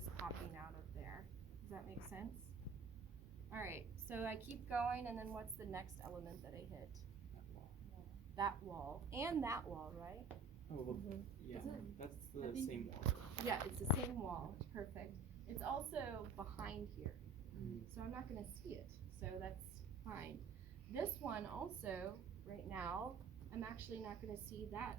this popping out of there. Does that make sense? All right, so I keep going, and then what's the next element that I hit? That wall. And that wall, right? Oh, well, yeah, Is it? that's the same wall. Yeah, it's the same wall. Perfect. It's also behind here. So I'm not going to see it. So that's fine. This one also, right now, I'm actually not going to see that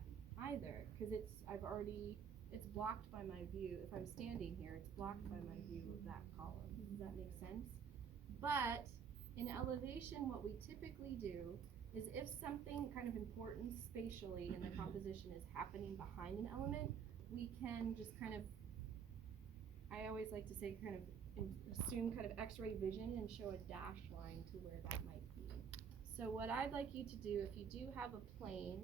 either because it's blocked by my view. If I'm standing here, it's blocked by my view of that column. Does that make sense? But in elevation, what we typically do is if something kind of important spatially in the composition is happening behind an element, we can just kind of, I always like to say kind of assume kind of x-ray vision and show a dashed line to where that might be. So what I'd like you to do, if you do have a plane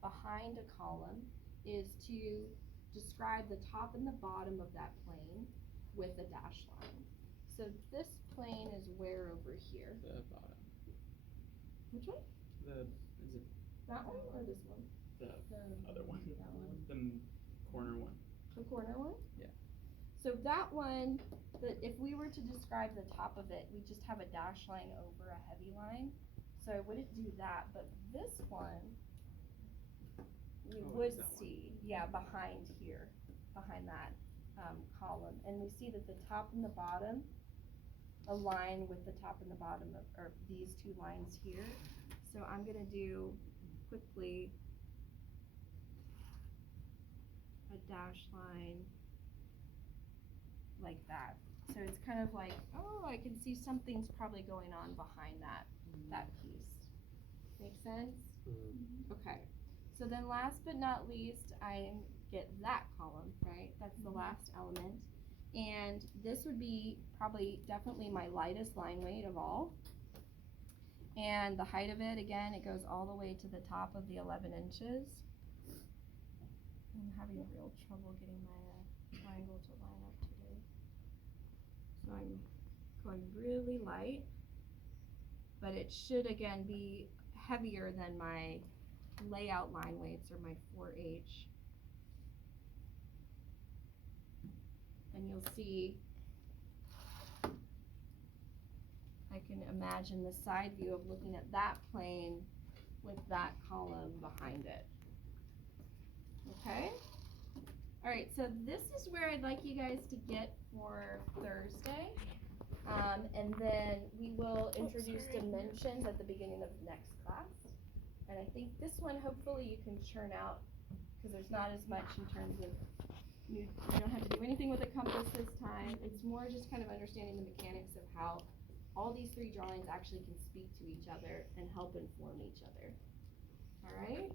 behind a column, is to describe the top and the bottom of that plane with a dashed line. So this plane is where over here? The bottom. Which one? Is it that one or this one? the other one? That one. The corner one. The corner one? Yeah. So that one, if we were to describe the top of it, we just have a dash line over a heavy line. So I wouldn't do that, but this one, we would see, behind here, behind that column. And we see that the top and the bottom align with the top and the bottom of, or these two lines here. So I'm going to do quickly a dash line like that. So it's kind of like, oh, I can see something's probably going on behind that piece. Make sense? Okay. So then last but not least, I get that column, right? That's the last element. And this would be probably definitely my lightest line weight of all. And the height of it, again, it goes all the way to the top of the 11 inches. I'm having real trouble getting my triangle to line up today. So I'm going really light, but it should again be heavier than my layout line weights or my 4H. And you'll see, I can imagine the side view of looking at that plane with that column behind it. Okay? All right, so this is where I'd like you guys to get for Thursday. And then we will introduce dimensions at the beginning of next class. And I think this one, hopefully you can churn out because there's not as much in terms of, you don't have to do anything with a compass this time. It's more just kind of understanding the mechanics of how all these three drawings actually can speak to each other and help inform each other. All right?